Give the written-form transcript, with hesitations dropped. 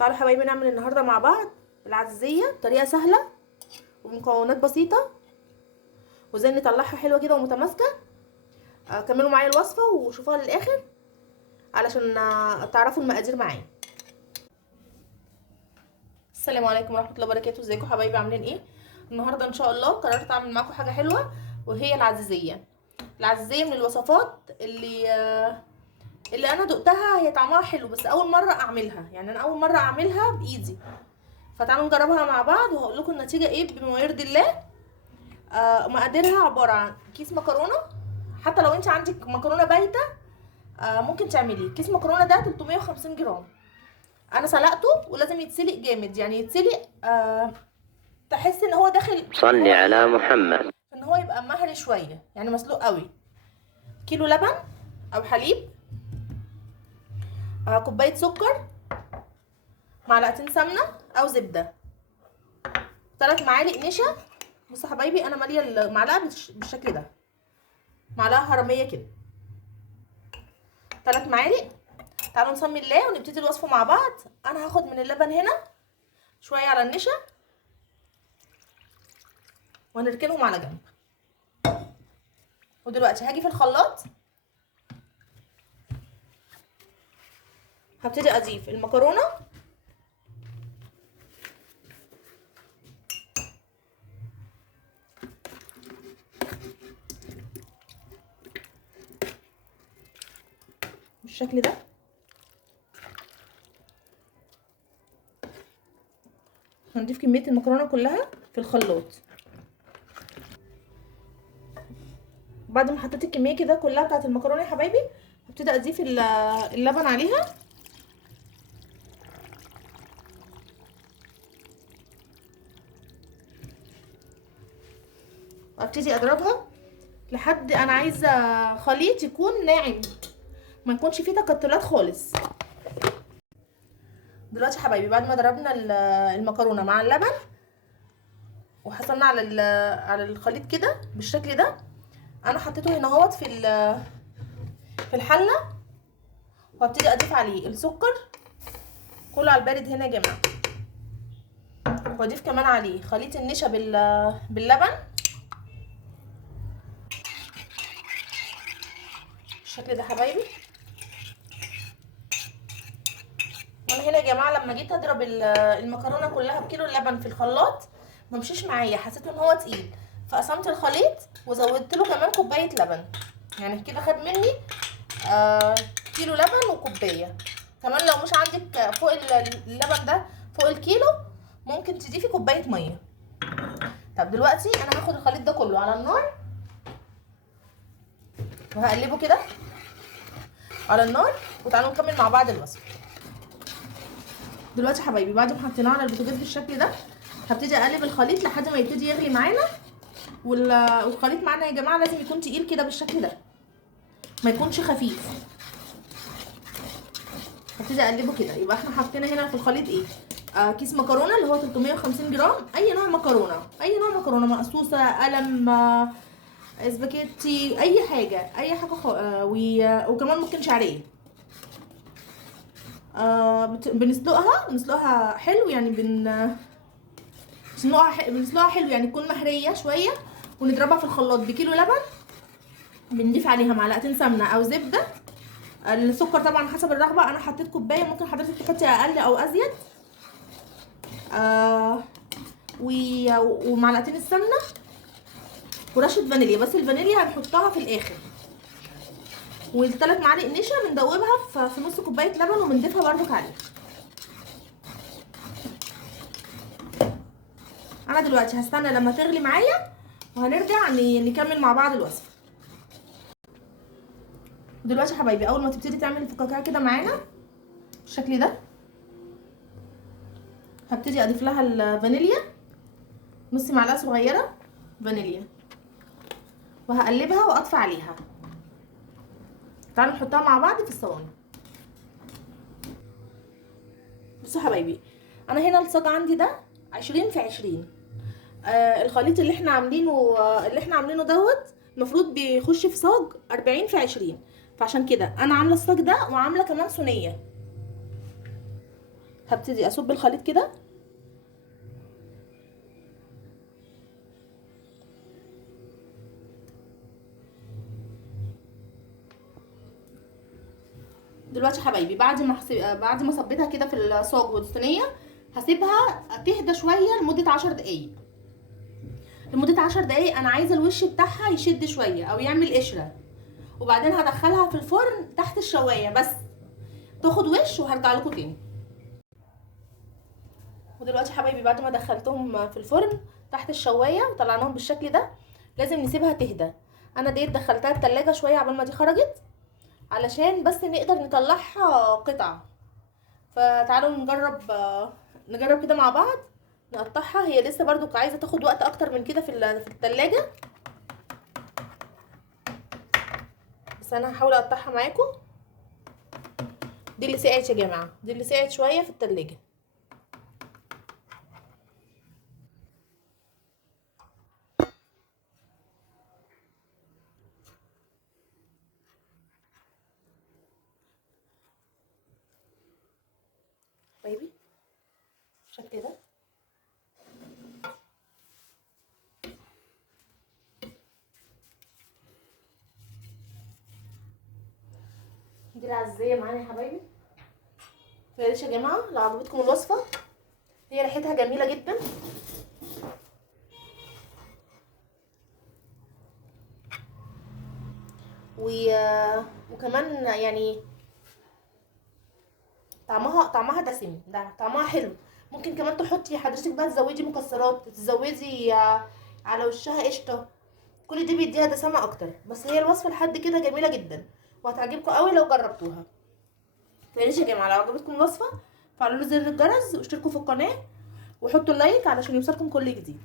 تعالوا حبايبي نعمل النهارده مع بعض العزيزيه بطريقه سهله ومكونات بسيطه، وازاي نطلعها حلوه كده ومتماسكه. كملوا معايا الوصفه وشوفوها للاخر علشان تعرفوا المقادير معايا. السلام عليكم ورحمه الله وبركاته. ازيكم حبايبي عاملين ايه؟ النهارده ان شاء الله قررت اعمل معاكم حاجه حلوه وهي العزيزيه. العزيزيه من الوصفات اللي انا دقتها، هي طعمها حلو بس اول مره اعملها، يعني انا اول مره اعملها بايدي. فتعالوا نجربها مع بعض وهقول لكم النتيجه ايه بما يرضي الله. مقاديرها عباره عن كيس مكرونه، حتى لو انت عندك مكرونه بايته ممكن تعملي كيس مكرونه ده 350 جرام. انا سلقته ولازم يتسلق جامد، يعني يتسلق تحس ان هو داخل صلي على محمد، ان هو يبقى مهري شويه، يعني مسلوق قوي. كيلو لبن او حليب، كوبايه سكر، معلقتين سمنه او زبده، 3 معالق نشا. بصوا حبايبي انا ماليه المعلقه بالشكل ده، معلقه هرميه كده، 3 معالق. تعالوا نسمي الله ونبتدي الوصفه مع بعض. انا هاخد من اللبن هنا شويه على النشا وهنركنهم على جنب. ودلوقتي هاجي في الخلاط، هبتدي اضيف المكرونه بالشكل ده. هنضيف كميه المكرونه كلها في الخلاط. بعد ما حطيت الكميه كده كلها بتاعت المكرونه يا حبايبي، هبتدي اضيف اللبن عليها. وابتدي اضربها لحد انا عايزه خليط يكون ناعم، ما يكونش فيه تكتلات خالص. دلوقتي يا حبايبي بعد ما ضربنا المكرونه مع اللبن وحصلنا على الخليط كده بالشكل ده، انا حطيته هنا اهوت في الحله. وهبتدي اضيف عليه السكر كله على البارد هنا يا جماعه، واضيف كمان عليه خليط النشا باللبن بالشكل ده حبايبي. وانا هنا يا جماعه لما جيت اضرب المكرونه كلها بكيلو اللبن في الخلاط ما مشيش معايا، حسيت ان هو تقيل، فقسمت الخليط وزودت له كمان كوبايه لبن، يعني كده خد مني كيلو لبن وكوبايه. كمان لو مش عندك فوق اللبن ده فوق الكيلو ممكن تضيفي كوبايه ميه. طب دلوقتي انا هاخد الخليط ده كله على النار وهقلبه كده على النار، وتعالوا نكمل مع بعض الوصفه. دلوقتي يا حبايبي بعد ما حطيناه على البوتاجاز بالشكل ده، هبتدي اقلب الخليط لحد ما يبتدي يغلي معانا. والخليط معانا يا جماعه لازم يكون تقيل كده بالشكل ده، ما يكونش خفيف. هبتدي اقلبه كده. يبقى احنا حطينا هنا في الخليط ايه؟ كيس مكرونه اللي هو 350 جرام، اي نوع مكرونه، اي نوع مكرونه مقصوصه، قلم، سباكيتي، اي حاجه اي حاجه وكمان ممكن شعريه. بنسلقها حلو، يعني بنسلقها حلو، يعني تكون مهريه شويه. ونضربها في الخلاط بكيلو لبن، بنضيف عليها معلقتين سمنه او زبده. السكر طبعا حسب الرغبه، انا حطيت كوبايه، ممكن حضرتك تحطي اقل او ازيد. ومعلقتين السمنه ورشه فانيليا، بس الفانيليا هنحطها في الاخر. والثلاث معالق نشا بندوبها في نص كوبايه لبن وبنضيفها بردك عليها. انا دلوقتي هستنى لما تغلي معايا وهنرجع نكمل مع بعض الوصفه. دلوقتي يا حبايبي اول ما تبتدي تعمل الفكاكه كده معانا بالشكل ده، هبتدي اضيف لها الفانيليا، نص معلقه صغيره فانيليا، وهقلبها واطفي عليها. تعالوا نحطها مع بعض في الصواني. بصوا يا حبايبي انا هنا الصاج عندي ده 20 في 20. الخليط اللي احنا عاملينه دوت المفروض بيخش في صاج 40 في 20. فعشان كده انا عامله الصاج ده وعامله كمان صينيه. هبتدي اصب الخليط كده. دلوقتي يا حبايبي بعد ما صبيتها كده في الصاج والصينيه، هسيبها تهدى شويه لمده 10 دقايق. لمده 10 دقايق انا عايزه الوش بتاعها يشد شويه او يعمل قشره، وبعدين هدخلها في الفرن تحت الشوايه بس تاخد وش، وهرجع لكم تاني. ودلوقتي يا حبايبي بعد ما دخلتهم في الفرن تحت الشوايه وطلعناهم بالشكل ده، لازم نسيبها تهدى. انا ديت دخلتها التلاجة شويه عبال ما دي خرجت، علشان بس نقدر نطلعها قطع. فتعالوا نجرب كده مع بعض. نقطعها، هي لسه برضو عايزه تاخد وقت اكتر من كده في التلاجة، بس انا هحاول اقطعها معاكم. دي اللي سقعت يا جماعه، دي اللي سقعت شويه في التلاجة. طيبي بالشكل ده. دي العزيزيه معانا يا حبايبي. فياريت يا جماعه لو عجبتكم الوصفه، هي ريحتها جميله جدا، وكمان يعني طعمها دسم، ده طعمها حلو. ممكن كمان تحطي حضرتك بقى تزودي مكسرات، تزودي على وشها قشطه، كل دي بيديها دسامه اكتر. بس هي الوصفه لحد كده جميله جدا، وهتعجبكم قوي لو جربتوها. متنسوش يا جماعه لو عجبتكم الوصفه فعلوا زر الجرس واشتركوا في القناه وحطوا اللايك علشان يوصلكم كل جديد.